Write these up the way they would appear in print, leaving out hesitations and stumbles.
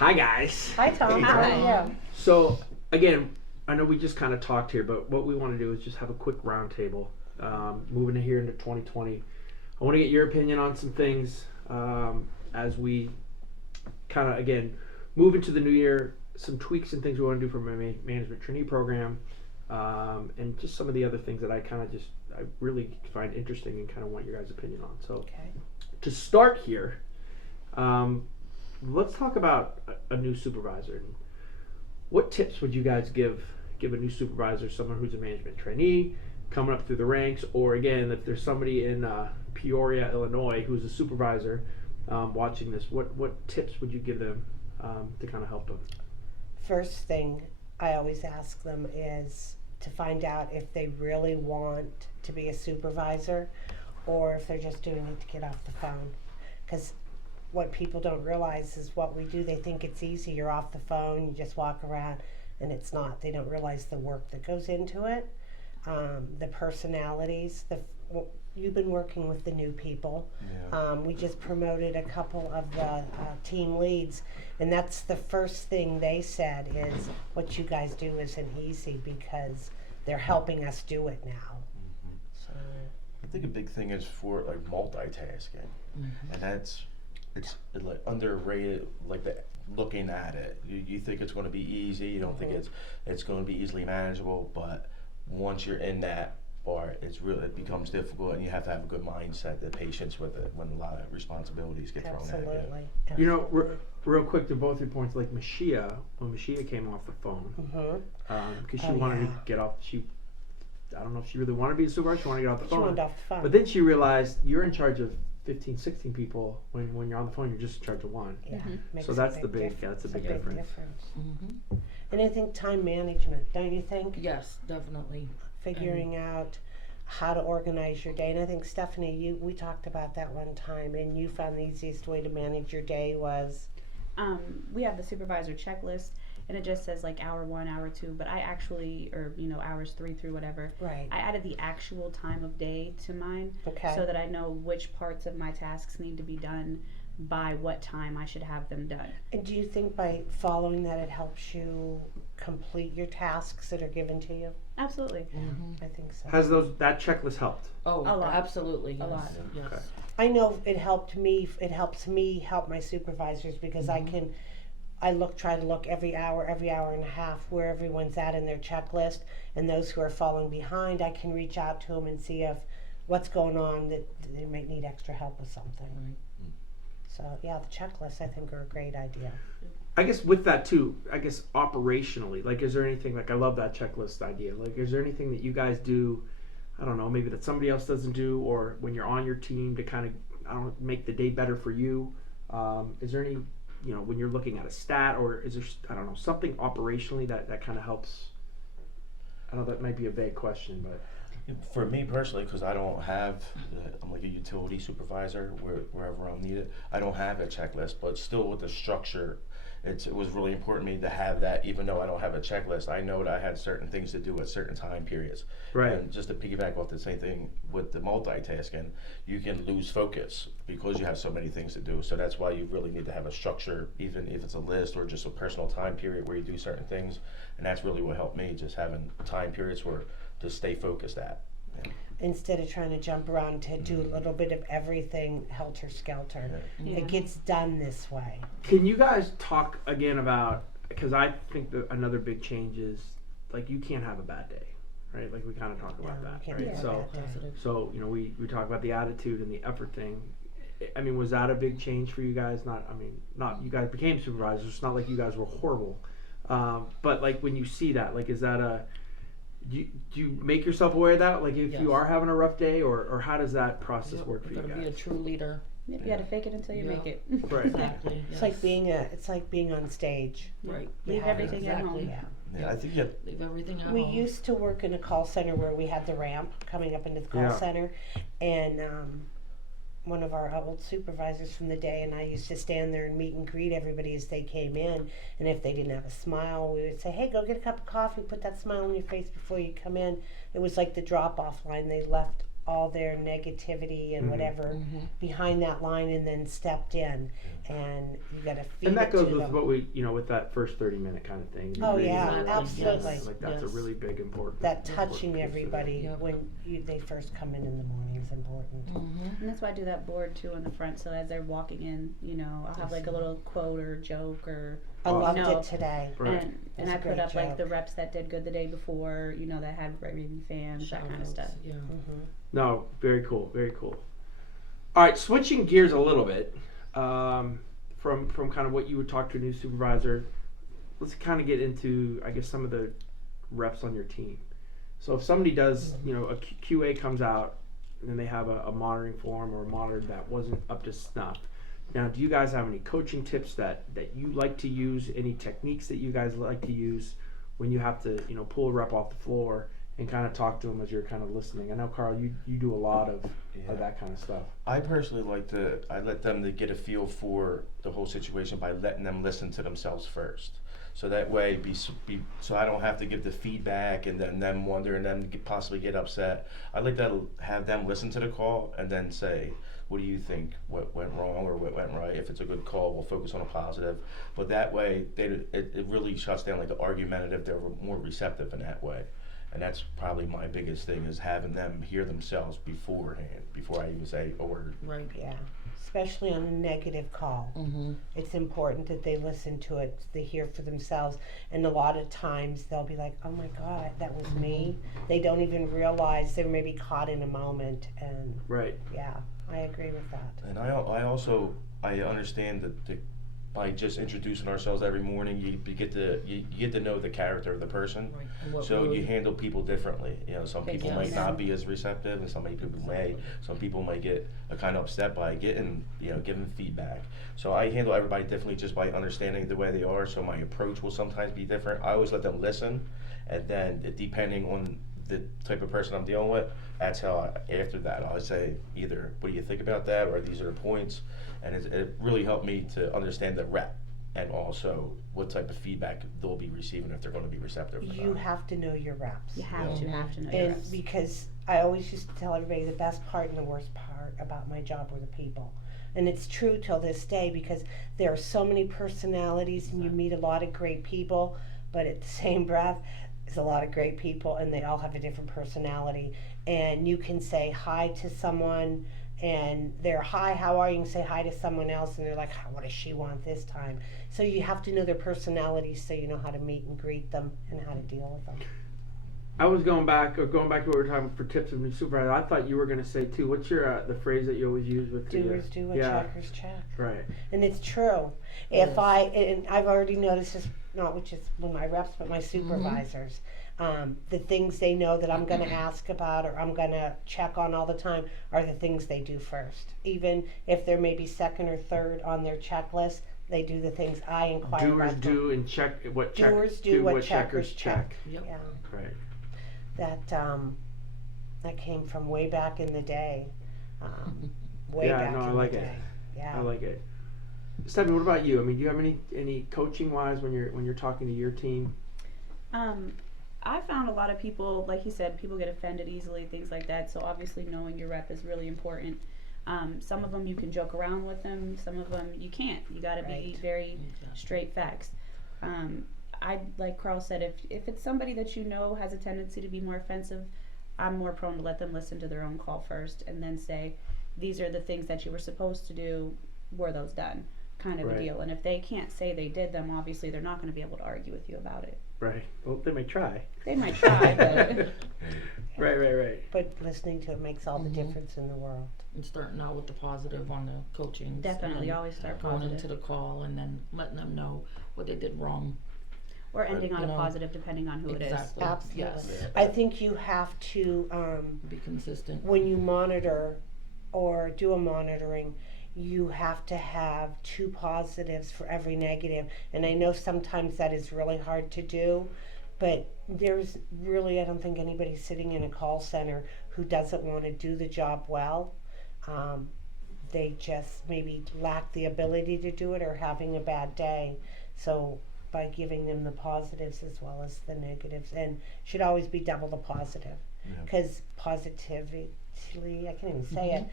Hi guys. Hi Tom, how are you? So again, I know we just kind of talked here, but what we want to do is just have a quick roundtable. Moving here into 2020, I want to get your opinion on some things as we kind of again move into the new year. Some tweaks and things we want to do for my management trainee program, and just some of the other things that I really find interesting and kind of want your guys' opinion on. So to start here, let's talk about a new supervisor. What tips would you guys give a new supervisor, someone who's a management trainee, coming up through the ranks, or again, if there's somebody in Peoria, Illinois, who's a supervisor watching this, what tips would you give them to kind of help them? First thing I always ask them is to find out if they really want to be a supervisor or if they're just doing it to get off the phone. Because what people don't realize is what we do. They think it's easy. You're off the phone, you just walk around, and it's not. They don't realize the work that goes into it, the personalities. You've been working with the new people. Yeah. We just promoted a couple of the team leads, and that's the first thing they said is what you guys do isn't easy because they're helping us do it now. Mm-hmm. So I think a big thing is for like multitasking, and it's like underrated. Like looking at it, you think it's going to be easy. You don't think it's going to be easily manageable, but once you're in that part, it becomes difficult, and you have to have a good mindset, the patience with it when a lot of responsibilities get thrown at you. You know, real quick to both your points, like when Mashia came off the phone, because she wanted to get off. I don't know if she really wanted to be a supervisor. She wanted to get off the phone. She wanted off the phone. But then she realized you're in charge of 15, 16 people. When you're on the phone, you're just in charge of one. Yeah. So that's the big difference. Mm-hmm. And I think time management, don't you think? Yes, definitely. Figuring out how to organize your day. And I think, Stephanie, we talked about that one time, and you found the easiest way to manage your day was? We have the supervisor checklist, and it just says like hour 1, hour 2, but I actually, or hours 3 through whatever. Right. I added the actual time of day to mine, so that I know which parts of my tasks need to be done by what time I should have them done. And do you think by following that it helps you complete your tasks that are given to you? Absolutely. I think so. Has that checklist helped? Oh, a lot. Absolutely. Yes. A lot. Yes. Okay. I know it helped me. It helps me help my supervisors because I try to look every hour and a half where everyone's at in their checklist, and those who are falling behind, I can reach out to them and see if what's going on that they might need extra help with something. Right. So yeah, the checklists I think are a great idea. I guess with that too, operationally, like is there anything, like I love that checklist idea, like is there anything that you guys do, I don't know, maybe that somebody else doesn't do, or when you're on your team to kind of, make the day better for you? Is there any, when you're looking at a stat, or is there, I don't know, something operationally that kind of helps? I know that might be a vague question, but. For me personally, because I don't have, I'm like a utility supervisor wherever I'm needed. I don't have a checklist, but still with the structure, it was really important to me to have that. Even though I don't have a checklist, I know that I had certain things to do at certain time periods. Right. And just to piggyback off the same thing with the multitasking, you can lose focus because you have so many things to do. So that's why you really need to have a structure, even if it's a list or just a personal time period where you do certain things. And that's really what helped me, just having time periods where to stay focused at. Yeah. Instead of trying to jump around to do a little bit of everything helter-skelter. Yeah. It gets done this way. Can you guys talk again about, because I think that another big change is, like, you can't have a bad day, right? Like, we kind of talk about that, can't right? have a So, bad day. so we talk about the attitude and the effort thing. I mean, was that a big change for you guys? Not you guys became supervisors. It's not like you guys were horrible. But, like, when you see that, like, is that do you make yourself aware of that? Like, if you are having a rough day, or how does that process work for you guys? Be a true leader. Yep, you got to fake it until you make it. Right. Exactly. It's like being on stage. Right. Leave everything at home. Yeah. Yeah, I think you have, Leave everything at We home. used to work in a call center where we had the ramp coming up into the call center, and one of our old supervisors from the day and I used to stand there and meet and greet everybody as they came in, and if they didn't have a smile, we would say, hey, go get a cup of coffee, put that smile on your face before you come in. It was like the drop-off line. They left all their negativity and Mhm. whatever behind that line and then stepped in, and you got to feed And that it goes to with them. what we, with that first 30-minute kind of thing. Oh, Really, yeah, Exactly. absolutely. Yes. Like that's a Yes. really big important. That important touching piece of it. everybody Yep. when they first come in the morning is important. And that's why I do that board too on the front, so as they're walking in, I'll have like a little quote or joke or I loved No. it today. Right. and That's I a put great up like the joke. reps that did good the day before, that had raving fans, that kind of stuff. Yeah. No, very cool, very cool. All right, switching gears a little bit from kind of what you would talk to a new supervisor. Let's kind of get into, I guess, some of the reps on your team. So if somebody does, a QA comes out and then they have a monitoring form or a monitor that wasn't up to snuff. Now, do you guys have any coaching tips that you like to use? Any techniques that you guys like to use when you have to, pull a rep off the floor and kind of talk to them as you're kind of listening? I know, Carl, you do a lot of that kind of stuff. I personally I let them to get a feel for the whole situation by letting them listen to themselves first. So that way, so I don't have to give the feedback and then them wonder and then possibly get upset. I like to have them listen to the call and then say, what do you think? What went wrong or what went right? If it's a good call, we'll focus on a positive. But that way, it really shuts down like the argumentative. They're more receptive in that way. And that's probably my biggest thing is having them hear themselves beforehand, before I even say a word. Right. Yeah, especially on a negative call. It's important that they listen to it, they hear for themselves, and a lot of times they'll be like, oh my God, that was me. They don't even realize they're maybe caught in a moment, and Right. yeah, I agree with that. And I understand that by just introducing ourselves every morning, you get to know the character of the person. Right. And what So road- you handle people differently. Some people might Yes. not be as receptive, and some people may. Some people might get kind of upset by giving feedback. So I handle everybody differently just by understanding the way they are. So my approach will sometimes be different. I always let them listen, and then depending on the type of person I'm dealing with, that's how after that I'll say either what do you think about that, or these are the points, and it really helped me to understand the rep and also what type of feedback they'll be receiving if they're going to be receptive. Or You not. have to know your reps. You have to know your And reps. because I always used to tell everybody the best part and the worst part about my job were the people. And it's true till this day because there are so many personalities and you meet a lot of great people, but at the same breath, there's a lot of great people and they all have a different personality. And you can say hi to someone and they're hi, how are you? You can say hi to someone else and they're like, what does she want this time? So you have to know their personalities so you know how to meet and greet them and how to deal with them. I was going back to what we were talking for tips of new supervisor. I thought you were going to say too. What's your the phrase that you always use with Doers do what yeah. checkers check. Right. And it's true. And I've already noticed this, not with just with my reps, but my supervisors. The things they know that I'm going to ask about or I'm going to check on all the time are the things they do first. Even if they're maybe second or third on their checklist, they do the things I inquire Doers about. do and check what check. Doers do what checkers check. Yep. Yeah. Right. That came from way back in the day. Way Yeah, back no, I in like the it. day. Yeah. I like it. Stephanie, what about you? I mean, do you have any coaching wise when you're talking to your team? I found a lot of people, like you said, people get offended easily, things like that. So obviously knowing your rep is really important. Some of them you can joke around with them. Some of them you can't. You got to be Right. very straight facts. Like Carl said, if it's somebody that you know has a tendency to be more offensive, I'm more prone to let them listen to their own call first and then say, these are the things that you were supposed to do. Were those done? Kind of Right. a deal. And if they can't say they did them, obviously they're not going to be able to argue with you about it. Right. Well, they may try. They might try, but Right. But listening to it makes all the difference in the world. And starting out with the positive on the coaching. definitely always start Going positive. into the call and then letting them know what they did wrong. Or ending on you a know, positive depending on who it is. Exactly. Absolutely. Yes. I think you have to, Be consistent. when you monitor or do a monitoring, you have to have 2 positives for every negative. And I know sometimes that is really hard to do, but there's really, I don't think anybody sitting in a call center who doesn't want to do the job well. They just maybe lack the ability to do it or having a bad day. So by giving them the positives as well as the negatives, and should always be double the positive, because positivity actually, I can't even say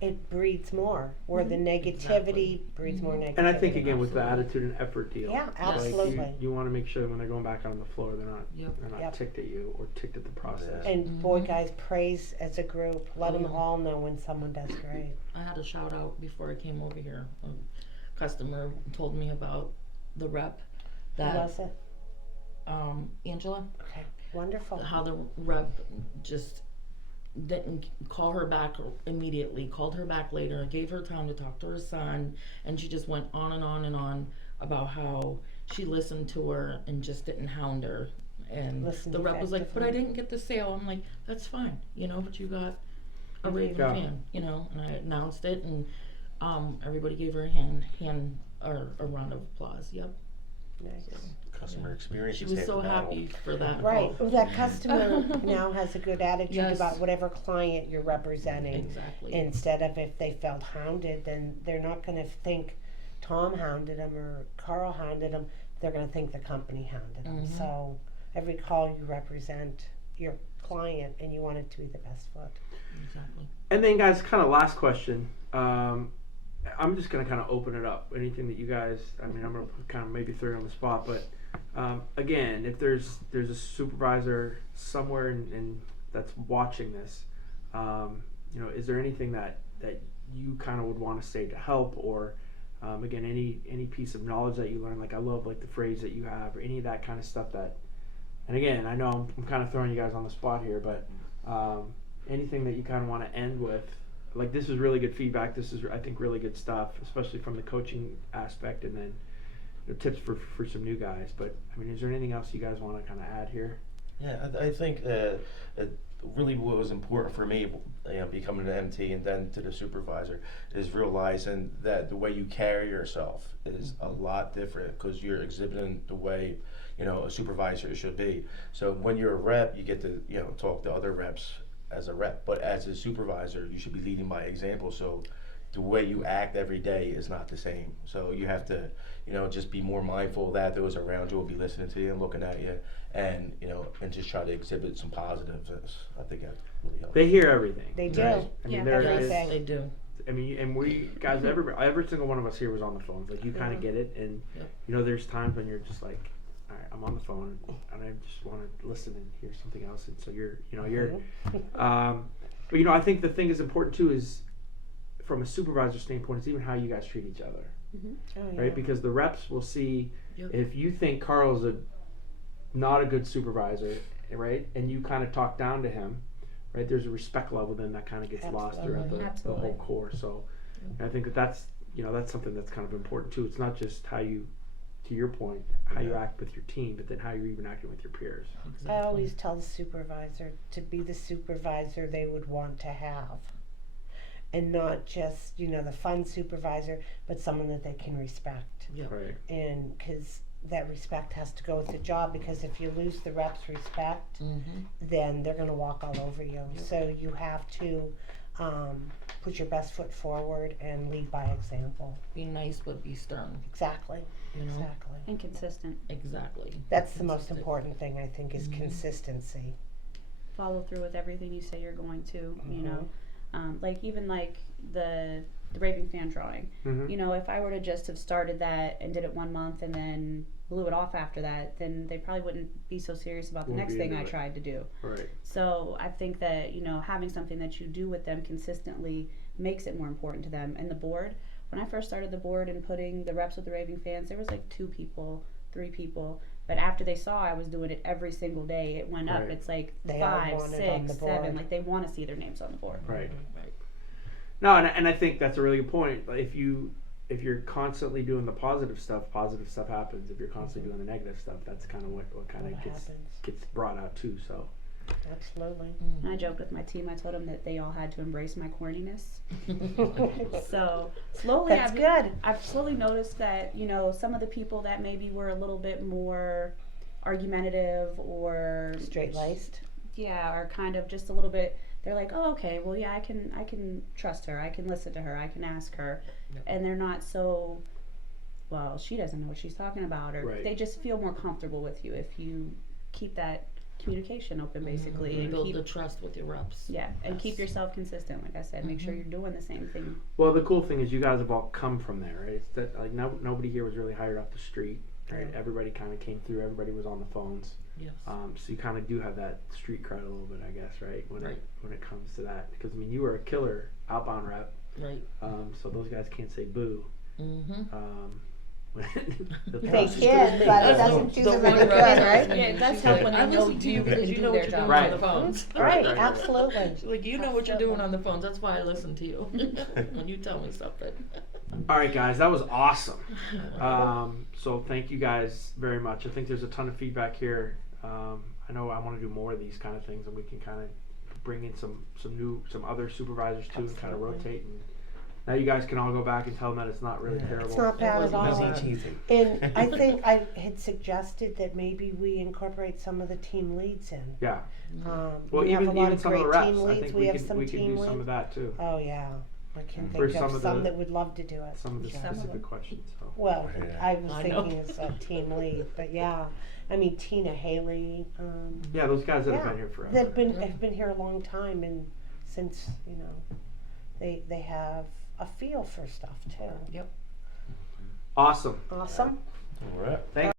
it breeds more, where the negativity breeds more negativity. And I think again with the Absolutely. attitude and effort deal. Yeah, like, absolutely. you want to make sure that when they're going back out on the floor, they're not Yep. ticked at you or ticked at the process. Yeah. And boy, guys, praise as a group. Let them Yeah. all know when someone does great. I had a shout out before I came over here. A customer told me about the rep Who that was it? Angela, Okay, wonderful. how the rep just didn't call her back immediately, called her back later, gave her time to talk to her son, and she just went on and on and on about how she listened to her and just didn't hound her. And Listened the rep was like, but I effectively. didn't get the sale. I'm like, that's fine, but you got a raving Yeah. fan, and I announced it, and everybody gave her a a round of applause. Yep. Nice. Customer experience She is was half so the battle. happy for that. Right. Well, that customer now has a good attitude Yes. about whatever client you're representing. Exactly. Instead of if they felt hounded, then they're not going to think Tom hounded them or Carl hounded them. They're going to think the company hounded them. Mhm. So every call you represent your client and you want it to be the best foot. Exactly. And then, guys, kind of last question. I'm just gonna kind of open it up. Anything that you guys, I'm gonna kind of maybe throw you on the spot, but again, if there's a supervisor somewhere in that's watching this, is there anything that you kind of would want to say to help, or again, any piece of knowledge that you learn? Like I love like the phrase that you have, or any of that kind of stuff that. And again, I know I'm kind of throwing you guys on the spot here, but anything that you kind of want to end with. Like this is really good feedback. This is, I think, really good stuff, especially from the coaching aspect, and then tips for some new guys. But I mean, is there anything else you guys want to kind of add here? Yeah, I think really what was important for me, becoming an MT and then to the supervisor, is realizing that the way you carry yourself is a lot different because you're exhibiting the way a supervisor should be. So when you're a rep, you get to talk to other reps as a rep, but as a supervisor, you should be leading by example. So the way you act every day is not the same. So you have to, just be more mindful that those around you will be listening to you and looking at you, and and just try to exhibit some positives. I think that really helps. They hear everything. They do. Right? I mean, Yeah, there everything. is. Yes, they do. I mean, and we guys, every single one of us here was on the phones. Like you kind of get it, and there's times when you're just like, all right, I'm on the phone, and I just want to listen and hear something else. And so you're. But I think the thing is important too is, from a supervisor standpoint, is even how you guys treat each other, Oh, right? yeah. Because the reps will see Yep. if you think Carl's not a good supervisor, right, and you kind of talk down to him, right? There's a respect level then that kind of gets lost throughout the Absolutely. whole core. So I think that's something that's kind of important too. It's not just how you, to your point, how you act with your team, but then how you're even acting with your peers. Exactly. I always tell the supervisor to be the supervisor they would want to have. And not just, the fun supervisor, but someone that they can respect. Yep. Right. And because that respect has to go with the job, because if you lose the rep's respect, Mm-hmm. then they're going to walk all over you. So you have to put your best foot forward and lead by example. Be nice, but be stern. Exactly. Exactly. And consistent. Exactly. That's the most Consistent. important thing, I think, is consistency. Follow through with everything you say you're going to. Like even like the raving fan drawing. Mm-hmm. If I were to just have started that and did it 1 month and then blew it off after that, then they probably wouldn't be so serious about the Won't next be thing into I it. tried to do. Right. So I think that, having something that you do with them consistently makes it more important to them. And the board, when I first started the board and putting the reps with the raving fans, there was like 2 people, 3 people. But after they saw I was doing it every single day, it went up. Right. It's like They all 5, want it on the 6, board. 7. Like they want to see their names on the board. Right. Right. No, and I think that's a really good point. Like, if you're constantly doing the positive stuff happens. If you're constantly doing the negative stuff, that's kind of what kind of What gets happens. brought out too. So Absolutely. And I joked with my team. I told them that they all had to embrace my corniness. So slowly, That's good. I've slowly noticed that some of the people that maybe were a little bit more argumentative or Straight-laced. are kind of just a little bit. They're like, oh, okay, well, yeah, I can trust her. I can listen to her. I can ask her, Yep. and they're not so. Well, she doesn't know what she's talking about, or Right. they just feel more comfortable with you if you keep that communication open, basically, and build keep the trust with your reps. and keep Yes. yourself consistent. Like I said, make sure you're doing the same thing. Well, the cool thing is you guys have all come from there, right? It's that like nobody here was really hired off the street, right? Yeah. Everybody kind of came through. Everybody was on the phones. Yes. So you kind of do have that street cred a little bit, I guess, right? When Right. it comes to that, because I mean you were a killer outbound rep, Right. so those guys can't say boo. Mm-hmm. When the They process- can, but it That's doesn't the do them one any good, rep right? Yeah, it does help when I they know listen to you you because can you do know their what you're doing job. Right. on the phones. Right, Right. absolutely. She's like, you know what you're doing on the phones. That's why I listen to you when you tell me something. All right, guys, that was awesome. So thank you guys very much. I think there's a ton of feedback here. I know I want to do more of these kind of things, and we can kind of bring in some other supervisors too, and kind of Absolutely. rotate. And now you guys can all go back and tell them that it's not really Yeah. terrible. It's not bad at all. Easy cheesy. And I think I had suggested that maybe we incorporate some of the team leads in. Yeah. Well, we have even a lot even of some of great the reps, team I leads. think We we have can some we can team do some leads. of that too. Oh yeah, I can For think some of of some the- that would love to do it. Some of the Yeah. specific questions. So. Well, Yeah. I was I know. thinking as a team lead, but yeah, I mean Tina Haley. Yeah, those guys that have Yeah, been here forever. have been here a long time, and since they have a feel for stuff too. Awesome. Awesome. All right. Thank